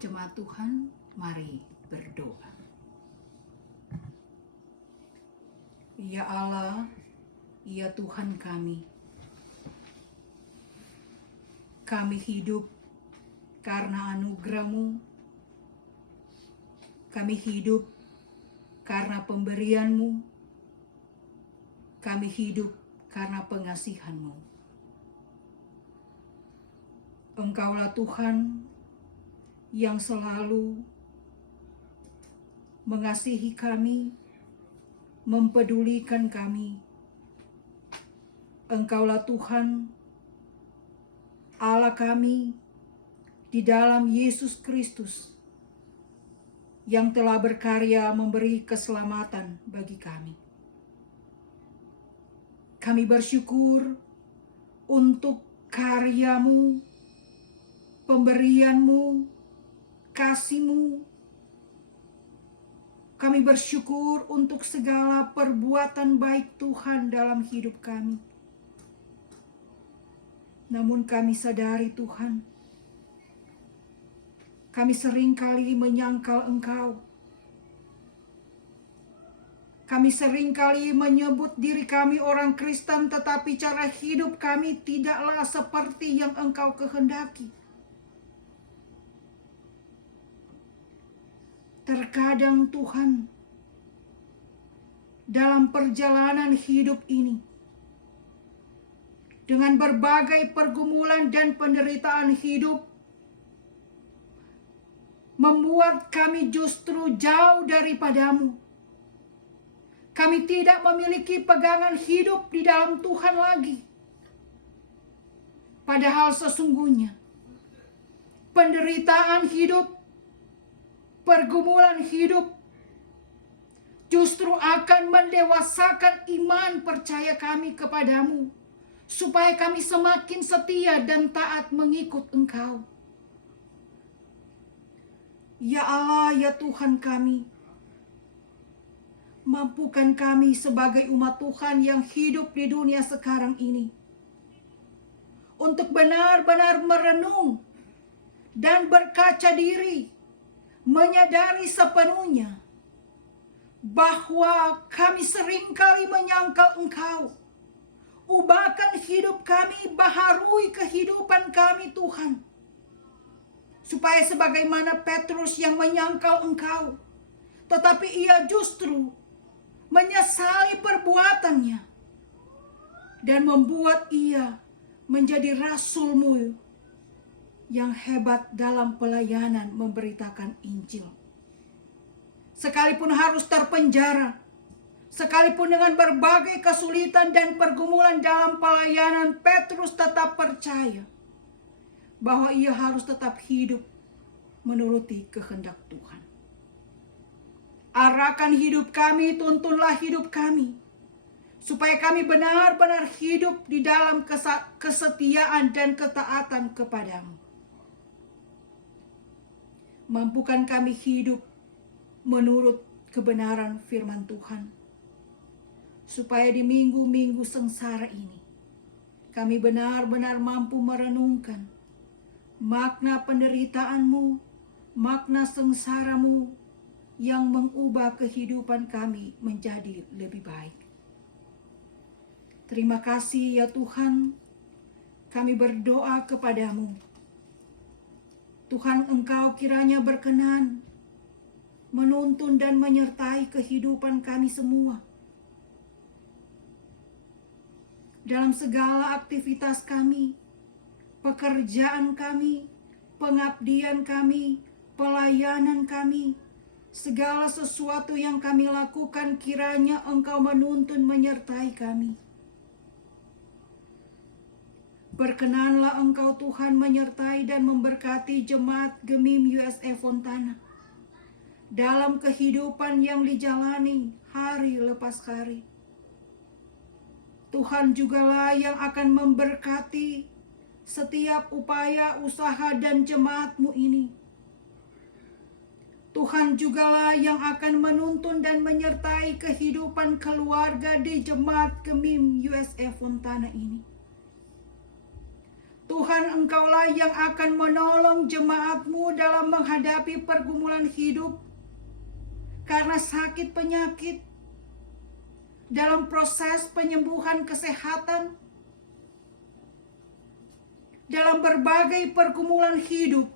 Jemaat Tuhan, mari berdoa. Ya Allah, ya Tuhan kami hidup karena anugerah-Mu, kami hidup karena pemberian-Mu, kami hidup karena pengasihan-Mu. Engkaulah Tuhan yang selalu mengasihi kami, mempedulikan kami. Engkaulah Tuhan, Allah kami di dalam Yesus Kristus yang telah berkarya memberi keselamatan bagi kami. Kami bersyukur untuk karya-Mu, pemberian-Mu, kasih-Mu. Kami bersyukur untuk segala perbuatan baik Tuhan dalam hidup kami. Namun kami sadari Tuhan, kami seringkali menyangkal Engkau. Kami seringkali menyebut diri kami orang Kristen, tetapi cara hidup kami tidaklah seperti yang Engkau kehendaki. Terkadang Tuhan, dalam perjalanan hidup ini, dengan berbagai pergumulan dan penderitaan hidup, membuat kami justru jauh daripada-Mu. Kami tidak memiliki pegangan hidup di dalam Tuhan lagi. Padahal sesungguhnya, penderitaan hidup, pergumulan hidup justru akan mendewasakan iman percaya kami kepada-Mu, supaya kami semakin setia dan taat mengikut Engkau. Ya Allah, ya Tuhan kami, mampukan kami sebagai umat Tuhan yang hidup di dunia sekarang ini untuk benar-benar merenung dan berkaca diri, menyadari sepenuhnya bahwa kami seringkali menyangkal Engkau. Ubahkan hidup kami, baharui kehidupan kami Tuhan, supaya sebagaimana Petrus yang menyangkal Engkau, tetapi ia justru menyesali perbuatannya dan membuat ia menjadi rasul-Mu yang hebat dalam pelayanan memberitakan Injil. Sekalipun harus terpenjara, sekalipun dengan berbagai kesulitan dan pergumulan dalam pelayanan, Petrus tetap percaya bahwa ia harus tetap hidup menuruti kehendak Tuhan. Arahkan hidup kami, tuntunlah hidup kami, supaya kami benar-benar hidup di dalam kesetiaan dan ketaatan kepada-Mu. Mampukan kami hidup menurut kebenaran firman Tuhan, supaya di minggu-minggu sengsara ini kami benar-benar mampu merenungkan makna penderitaan-Mu, makna sengsara-Mu yang mengubah kehidupan kami menjadi lebih baik. Terima kasih ya Tuhan, kami berdoa kepada-Mu. Tuhan, Engkau kiranya berkenan menuntun dan menyertai kehidupan kami semua. Dalam segala aktivitas kami, pekerjaan kami, pengabdian kami, pelayanan kami, segala sesuatu yang kami lakukan kiranya Engkau menuntun menyertai kami. Berkenanlah Engkau Tuhan menyertai dan memberkati jemaat Gemim USA Fontana dalam kehidupan yang dijalani hari lepas hari. Tuhan jugalah yang akan memberkati setiap upaya, usaha dan jemaat-Mu ini. Tuhan jugalah yang akan menuntun dan menyertai kehidupan keluarga di jemaat Gemim USA Fontana ini. Tuhan, Engkaulah yang akan menolong jemaat-Mu dalam menghadapi pergumulan hidup karena sakit penyakit, dalam proses penyembuhan kesehatan, dalam berbagai pergumulan hidup.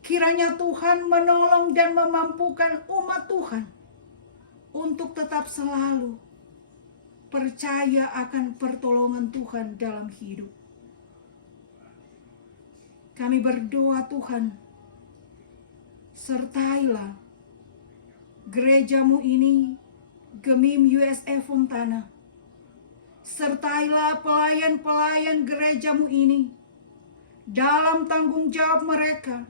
Kiranya Tuhan menolong dan memampukan umat Tuhan untuk tetap selalu percaya akan pertolongan Tuhan dalam hidup. Kami berdoa Tuhan, sertailah gereja-Mu ini, Gemim USA Fontana. Sertailah pelayan-pelayan gereja-Mu ini dalam tanggung jawab mereka.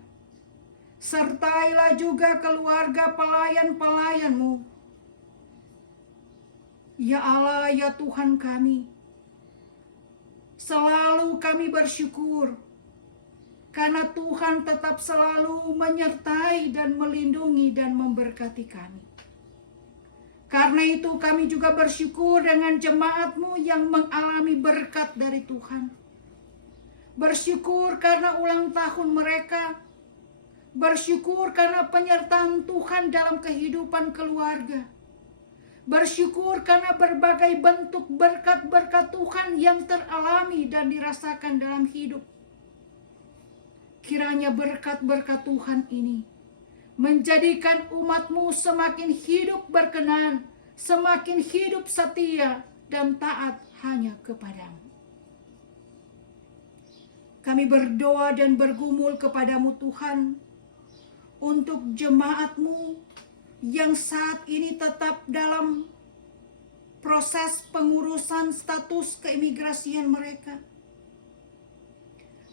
Sertailah juga keluarga pelayan-pelayan-Mu. Ya Allah, ya Tuhan kami, selalu kami bersyukur karena Tuhan tetap selalu menyertai dan melindungi dan memberkati kami. Karena itu kami juga bersyukur dengan jemaat-Mu yang mengalami berkat dari Tuhan. Bersyukur karena ulang tahun mereka. Bersyukur karena penyertaan Tuhan dalam kehidupan keluarga. Bersyukur karena berbagai bentuk berkat-berkat Tuhan yang teralami dan dirasakan dalam hidup. Kiranya berkat-berkat Tuhan ini menjadikan umat-Mu semakin hidup berkenan, semakin hidup setia dan taat hanya kepadamu. Kami berdoa dan bergumul kepadamu Tuhan, untuk jemaat-Mu yang saat ini tetap dalam proses pengurusan status keimigrasian mereka.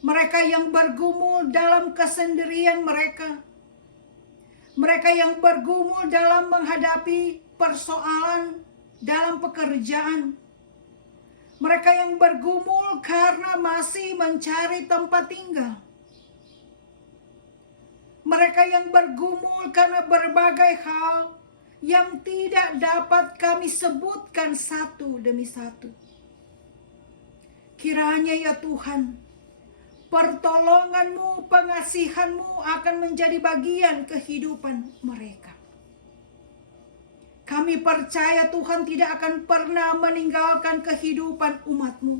Mereka yang bergumul dalam kesendirian mereka. Mereka yang bergumul dalam menghadapi persoalan dalam pekerjaan. Mereka yang bergumul karena masih mencari tempat tinggal. Mereka yang bergumul karena berbagai hal yang tidak dapat kami sebutkan satu demi satu. Kiranya ya Tuhan, pertolongan-Mu, pengasihan-Mu akan menjadi bagian kehidupan mereka. Kami percaya Tuhan tidak akan pernah meninggalkan kehidupan umat-Mu.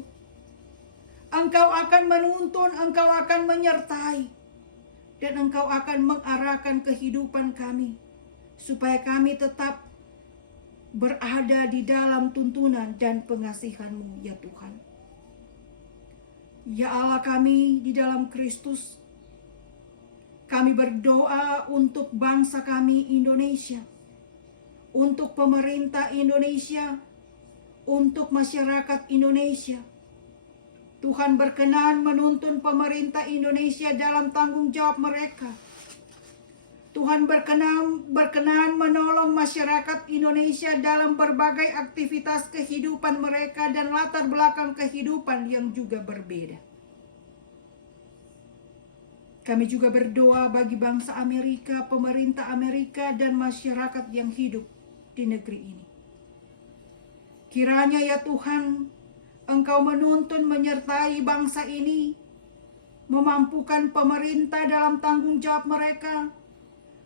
Engkau akan menuntun, Engkau akan menyertai. Dan Engkau akan mengarahkan kehidupan kami, supaya kami tetap berada di dalam tuntunan dan pengasihan-Mu ya Tuhan. Ya Allah kami di dalam Kristus, kami berdoa untuk bangsa kami Indonesia, untuk pemerintah Indonesia, untuk masyarakat Indonesia. Tuhan berkenan menuntun pemerintah Indonesia dalam tanggung jawab mereka. Tuhan berkenan menolong masyarakat Indonesia dalam berbagai aktivitas kehidupan mereka dan latar belakang kehidupan yang juga berbeda. Kami juga berdoa bagi bangsa Amerika, pemerintah Amerika, dan masyarakat yang hidup di negeri ini. Kiranya ya Tuhan, Engkau menuntun menyertai bangsa ini, memampukan pemerintah dalam tanggung jawab mereka,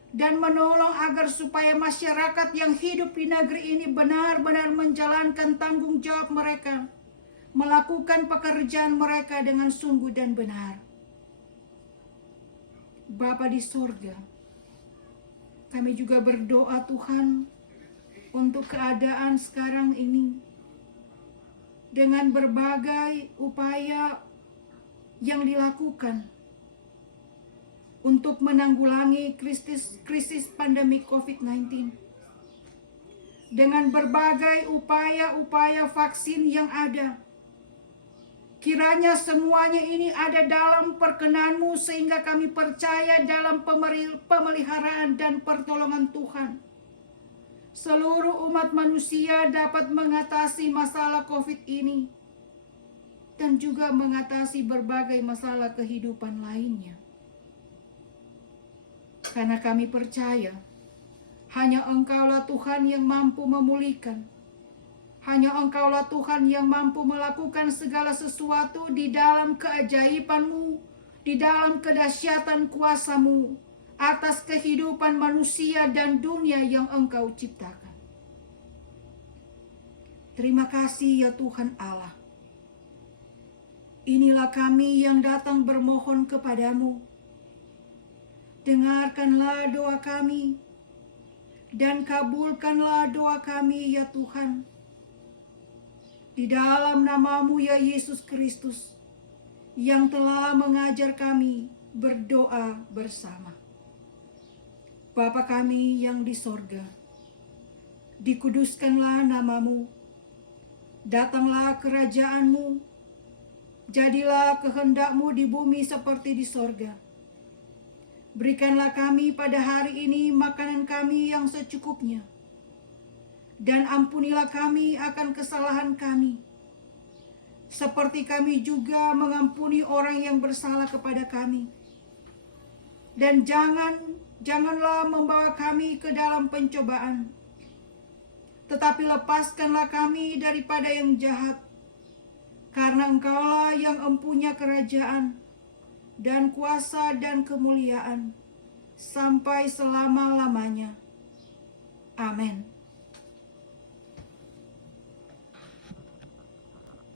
dan menolong agar supaya masyarakat yang hidup di negeri ini benar-benar menjalankan tanggung jawab mereka, melakukan pekerjaan mereka dengan sungguh dan benar. Bapa di sorga, kami juga berdoa Tuhan untuk keadaan sekarang ini, dengan berbagai upaya yang dilakukan untuk menanggulangi krisis pandemi COVID-19. Dengan berbagai upaya-upaya vaksin yang ada, kiranya semuanya ini ada dalam perkenan-Mu sehingga kami percaya dalam pemeliharaan dan pertolongan Tuhan. Seluruh umat manusia dapat mengatasi masalah COVID ini dan juga mengatasi berbagai masalah kehidupan lainnya. Karena kami percaya hanya Engkaulah Tuhan yang mampu memulihkan, Hanya Engkaulah Tuhan yang mampu melakukan segala sesuatu di dalam keajaiban-Mu, di dalam kedahsyatan kuasa-Mu atas kehidupan manusia dan dunia yang Engkau ciptakan. Terima kasih ya Tuhan Allah. Inilah kami yang datang bermohon kepadamu. Dengarkanlah doa kami dan kabulkanlah doa kami ya Tuhan. Di dalam nama-Mu ya Yesus Kristus yang telah mengajar kami berdoa bersama. Bapa kami yang di sorga, dikuduskanlah nama-Mu, datanglah kerajaan-Mu, jadilah kehendak-Mu di bumi seperti di sorga. Berikanlah kami pada hari ini makanan kami yang secukupnya, dan ampunilah kami akan kesalahan kami, seperti kami juga mengampuni orang yang bersalah kepada kami. Dan janganlah membawa kami ke dalam pencobaan, tetapi lepaskanlah kami daripada yang jahat. Karena Engkaulah yang empunya kerajaan dan kuasa dan kemuliaan sampai selama-lamanya. Amin.